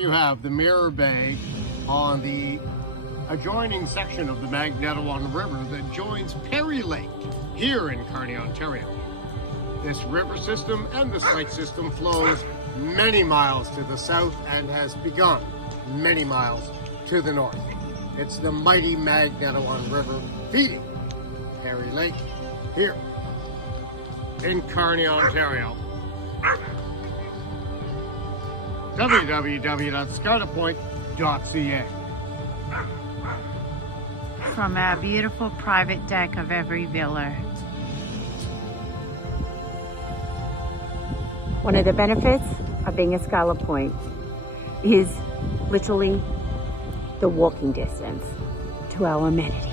you have the Mirror Bay on the adjoining section of the Magnetwan River that joins Perry Lake here in Kearney, Ontario. This river system and the site system flows many miles to the south and has begun many miles to the north. It's the mighty Magnetwan River feeding Perry Lake here in Kearney, Ontario. www.scarlettpoint.ca. From our beautiful private deck of every villa. One of the benefits of being at Scarlett Point is literally the walking distance to our amenities.